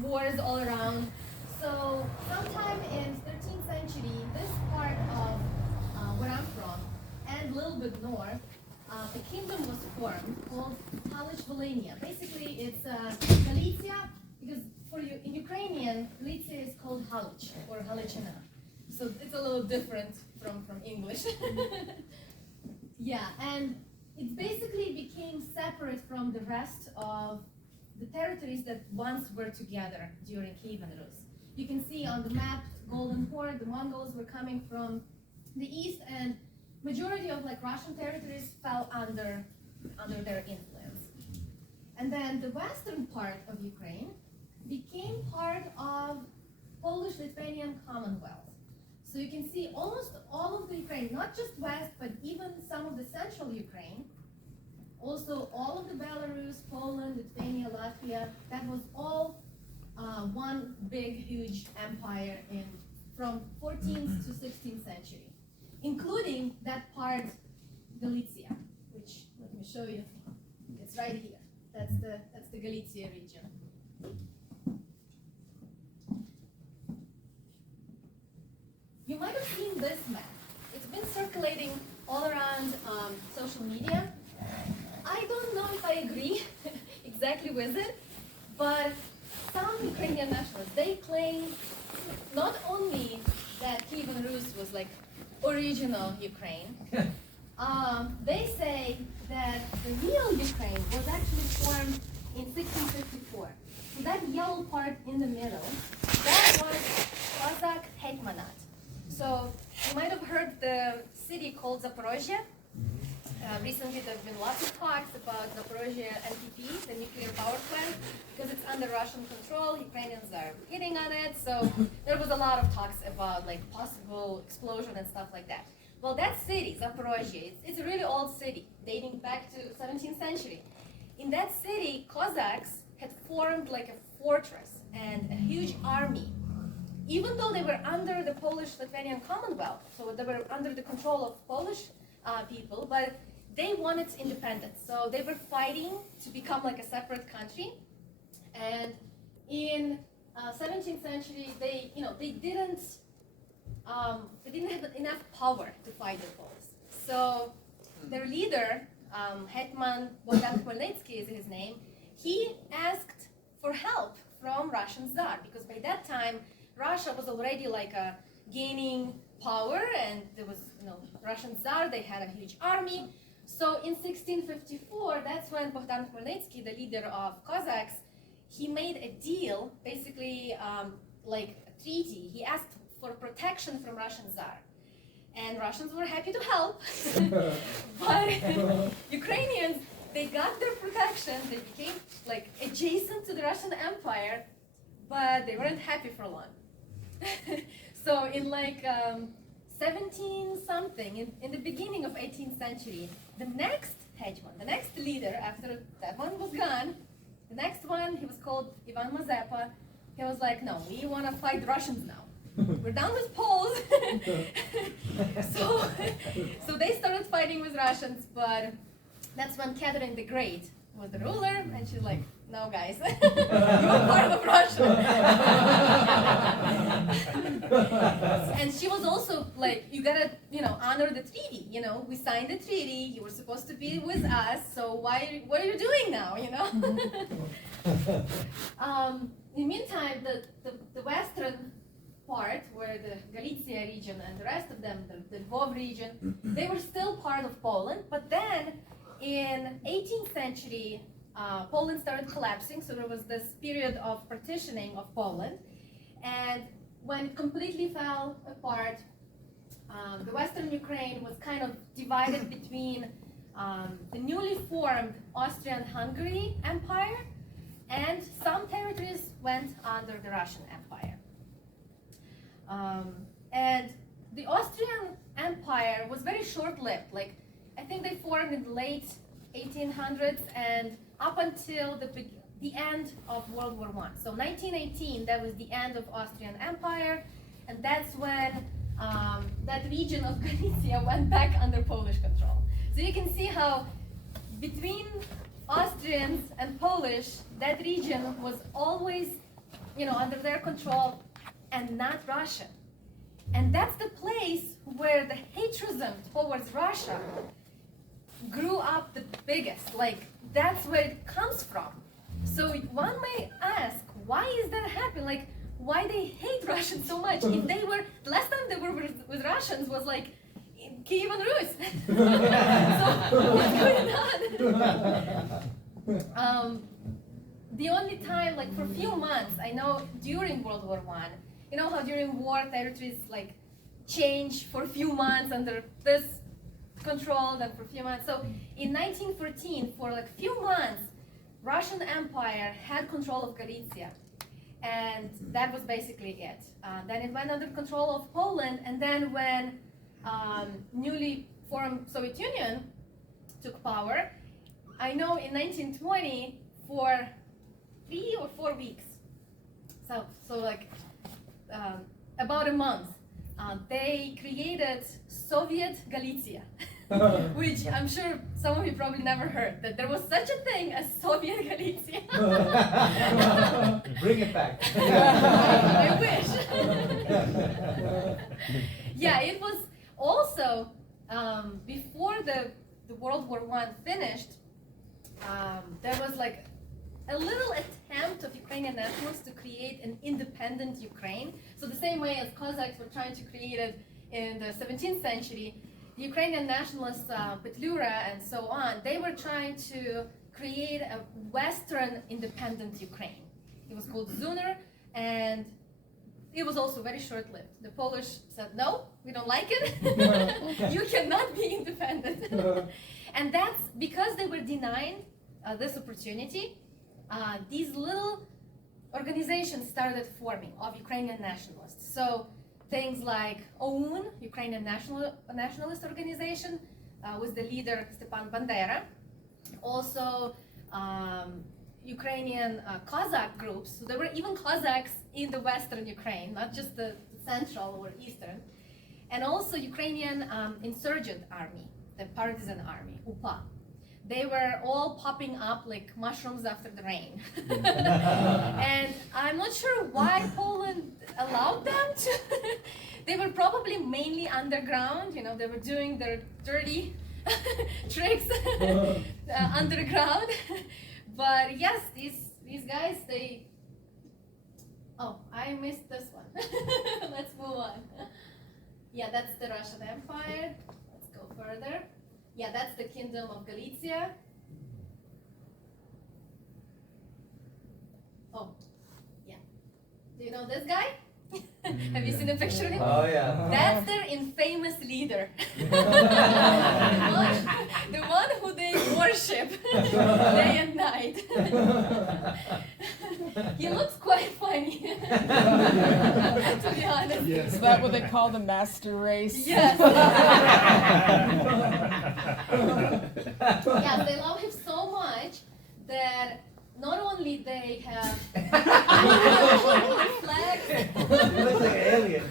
wars all around. So sometime in 13th century, this part of where I'm from, and a little bit north, a kingdom was formed called Volhynia. Basically, it's Galicia, because for you in Ukrainian, Galicia is called Halych or Halichina. So it's a little different from English. Yeah, and it basically became separate from the rest of the territories that once were together during Kievan Rus. You can see on the map, Golden Horde, the Mongols were coming from the east, and majority of like Russian territories fell under their influence. And then the western part of Ukraine became part of Polish-Lithuanian Commonwealth. So you can see almost all of the Ukraine, not just west, but even some of the central Ukraine, also all of the Belarus, Poland, Lithuania, Latvia, that was all one big, huge empire from 14th to 16th century, including that part, Galicia, which, let me show you, it's right here. That's the Galicia region. You might have seen this map. It's been circulating all around social media. I don't know if I agree exactly with it, but some Ukrainian nationalists, they claim not only that Kievan Rus was like original Ukraine, they say that the real Ukraine was actually formed in 1654. So that yellow part in the middle, that was Cossack Hetmanate. So you might have heard the city called Zaporozhye. Recently there have been lots of talks about Zaporozhye NPP, the nuclear power plant, because it's under Russian control. Ukrainians are hitting on it, so there was a lot of talks about like possible explosion and stuff like that. Well, that city, Zaporozhye, it's a really old city, dating back to 17th century. In that city, Cossacks had formed like a fortress and a huge army. Even though they were under the Polish-Lithuanian Commonwealth, so they were under the control of Polish people, but they wanted independence. So they were fighting to become like a separate country. And in 17th century, they didn't have enough power to fight the Poles. So their leader, Hetman Bogdan Khmelnytsky is his name, he asked for help from Russian Tsar, because by that time, Russia was already like gaining power, and there was Russian Tsar, they had a huge army. So in 1654, that's when Bogdan Khmelnytsky, the leader of Cossacks, he made a deal, basically like a treaty. He asked for protection from Russian Tsar. And Russians were happy to help. But Ukrainians, they got their protection, they became like adjacent to the Russian Empire, but they weren't happy for long. So in like 17 something, in the beginning of 18th century, the next hetman, the next leader after that one was gone, the next one, he was called Ivan Mazepa. He was like, no, we want to fight Russians now. We're done with Poles. so they started fighting with Russians, but that's when Catherine the Great was the ruler, and she's like, no guys, you're part of Russia. And she was also like, you gotta, honor the treaty, we signed the treaty, you were supposed to be with us, so what are you doing now, In the meantime, the western part, where the Galicia region and the rest of them, the Lvov region, they were still part of Poland, but then in 18th century, Poland started collapsing, so there was this period of partitioning of Poland, and when it completely fell apart, the Western Ukraine was kind of divided between the newly formed Austrian-Hungary Empire, and some territories went under the Russian Empire. And the Austrian Empire was very short-lived. Like, I think they formed in the late 1800s and up until the end of World War I. So 1918, that was the end of Austrian Empire, and that's when that region of Galicia went back under Polish control. So you can see how between Austrians and Polish, that region was always under their control, and not Russia. And that's the place where the hatredism towards Russia grew up the biggest. Like, that's where it comes from. So one may ask, why is that happening? Like, why they hate Russians so much? If they were, the last time they were with Russians was like in Kiev and Rus. So what's going on? The only time, like for a few months, I know during World War I, you know how during war territories like change for a few months under this control, then for a few months. So in 1914, for like a few months, Russian Empire had control of Galicia, and that was basically it. Then it went under control of Poland, and then when newly formed Soviet Union took power, I know in 1920 for 3 or 4 weeks, so like about a month, they created Soviet Galicia. Which I'm sure some of you probably never heard, that there was such a thing as Soviet Galicia. Bring it back. I wish. Yeah, it was also, before the World War I finished, there was like a little attempt of Ukrainian nationalists to create an independent Ukraine. So the same way as Cossacks were trying to create it in the 17th century, the Ukrainian nationalists, Petlura and so on, they were trying to create a Western independent Ukraine. It was called Zuner, and it was also very short-lived. The Polish said, no, we don't like it. You cannot be independent. And that's because they were denied this opportunity. These little organizations started forming of Ukrainian nationalists. So things like OUN, Ukrainian Nationalist Organization, with the leader Stepan Bandera. Also Ukrainian Cossack groups. So there were even Cossacks in the Western Ukraine, not just the Central or Eastern. And also Ukrainian Insurgent Army, the Partisan Army, UPA. They were all popping up like mushrooms after the rain. And I'm not sure why Poland allowed them to. They were probably mainly underground, they were doing their dirty tricks underground. But yes, these guys, they... Oh, I missed this one. Let's move on. Yeah, that's the Russian Empire. Let's go further. Yeah, that's the Kingdom of Galicia. Oh, yeah. Do you know this guy? Have you seen a picture of him? Oh, yeah. That's their infamous leader. The one who they worship day and night. He looks quite funny, to be honest. Yes. Is that what they call the master race? Yes. Yeah, they love him so much that not only they have flags. He looks like an alien.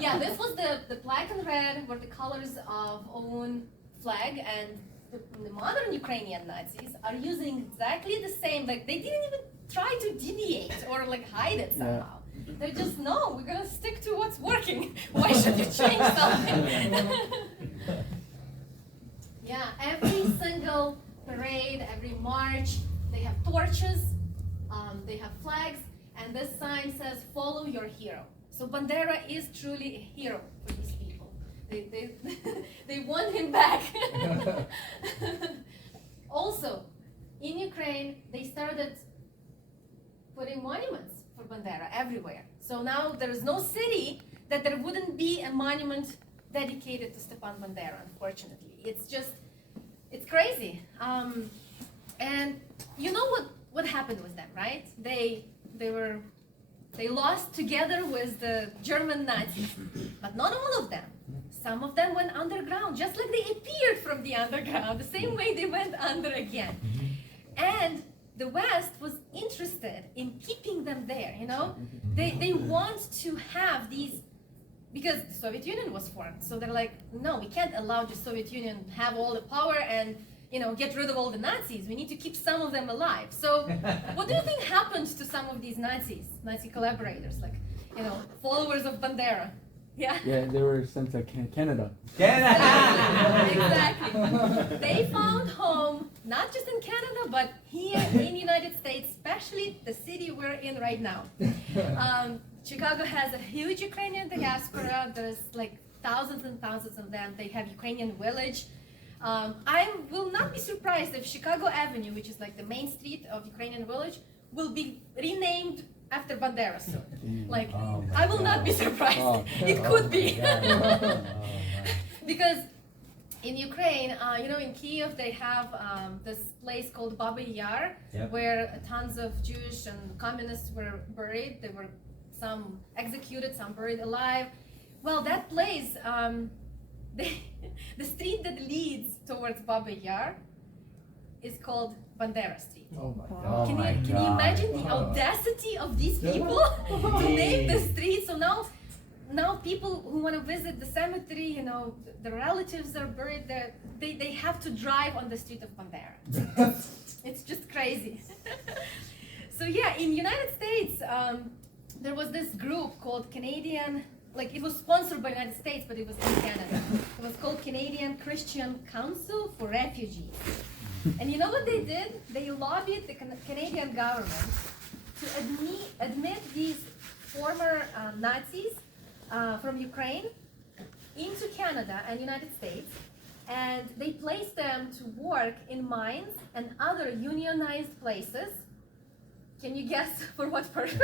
Yeah, this was the black and red were the colors of OUN flag, and the modern Ukrainian Nazis are using exactly the same. Like, they didn't even try to deviate or like hide it somehow. They're just, no, we're gonna stick to what's working. Why should you change something? Yeah, every single parade, every march, they have torches, they have flags, and this sign says, follow your hero. So Bandera is truly a hero for these people. They want him back. Also, in Ukraine, they started putting monuments for Bandera everywhere. So now there is no city that there wouldn't be a monument dedicated to Stepan Bandera, unfortunately. It's crazy. And you know what happened with them, right? They lost together with the German Nazis, but not all of them. Some of them went underground, just like they appeared from the underground, the same way they went under again. And the West was interested in keeping them there, They want to have these, because the Soviet Union was formed. So they're like, no, we can't allow the Soviet Union to have all the power and get rid of all the Nazis. We need to keep some of them alive. So what do you think happened to some of these Nazi collaborators, like, followers of Bandera? Yeah? Yeah, they were sent to Canada. Exactly. They found home, not just in Canada, but here in the United States, especially the city we're in right now. Chicago has a huge Ukrainian diaspora. There's like thousands and thousands of them. They have Ukrainian village. I will not be surprised if Chicago Avenue, which is like the main street of Ukrainian village, will be renamed after Bandera soon. Like, I will not be surprised. It could be. Because in Ukraine, in Kiev, they have this place called Baba Yar, where tons of Jewish and communists were buried. They were some executed, some buried alive. Well, that place, the street that leads towards Baba Yar is called Bandera Street. Oh my God. Can you imagine the audacity of these people to name the street? So now people who want to visit the cemetery, the relatives are buried there, they have to drive on the street of Bandera. It's just crazy. So yeah, in the United States, there was this group called Canadian, like it was sponsored by the United States, but it was in Canada. It was called Canadian Christian Council for Refugees. And you know what they did? They lobbied the Canadian government to admit these former Nazis from Ukraine into Canada and United States, and they placed them to work in mines and other unionized places. Can you guess for what purpose?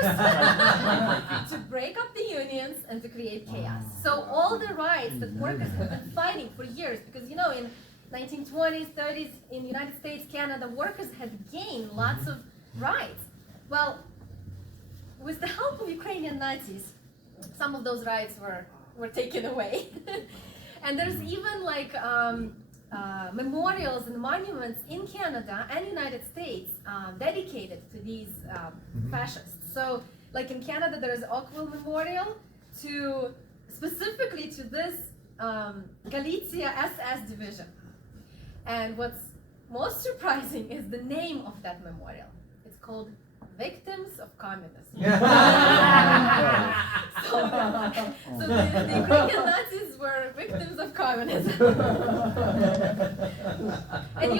To break up the unions and to create chaos. So all the rights that workers have been fighting for years, because in 1920s, 30s, in the United States, Canada, workers had gained lots of rights. Well, with the help of Ukrainian Nazis, some of those rights were taken away. And there's even like memorials and monuments in Canada and United States dedicated to these fascists. So like in Canada, there's Oakville Memorial specifically to this Galicia SS division. And what's most surprising is the name of that memorial. It's called Victims of Communism. So the Ukrainian Nazis were victims of communism. And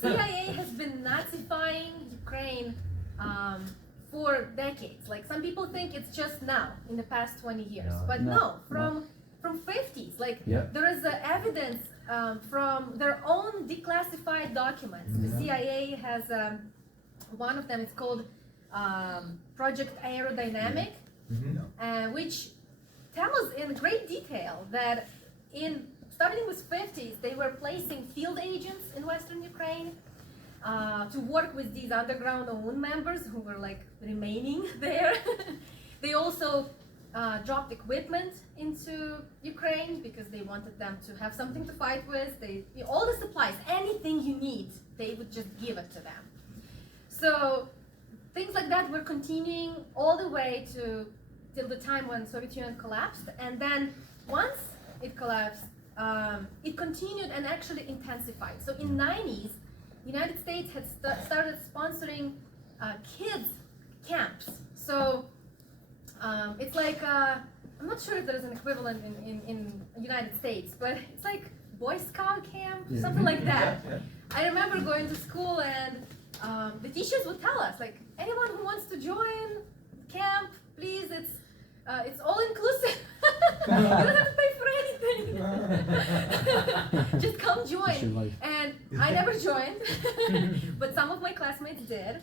CIA has been Nazifying Ukraine for decades. Like some people think it's just now, in the past 20 years. But no, from 50s. Like there is evidence from their own declassified documents. The CIA has one of them. It's called Project Aerodynamic, which tells in great detail that starting with 50s, they were placing field agents in Western Ukraine to work with these underground OUN members who were like remaining there. They also dropped equipment into Ukraine because they wanted them to have something to fight with. All the supplies, anything you need, they would just give it to them. So things like that were continuing all the way till the time when Soviet Union collapsed. And then once it collapsed, it continued and actually intensified. So in the 90s, the United States had started sponsoring kids camps. So it's like, I'm not sure if there is an equivalent in the United States, but it's like Boy Scout camp, something like that. I remember going to school and the teachers would tell us, like, anyone who wants to join camp, please, it's all inclusive. You don't have to pay for anything. Just come join. And I never joined, but some of my classmates did.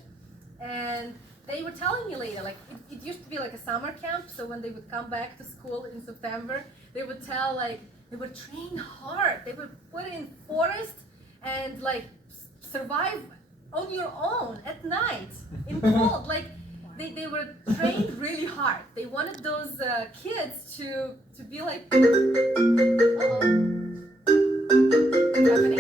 And they were telling me later, like, it used to be like a summer camp, so when they would come back to school in September, they would tell, like, they were trained hard. They were put in forest and, like, survive on your own at night in cold. Like, they were trained really hard. They wanted those kids to be like, uh-oh. What's happening?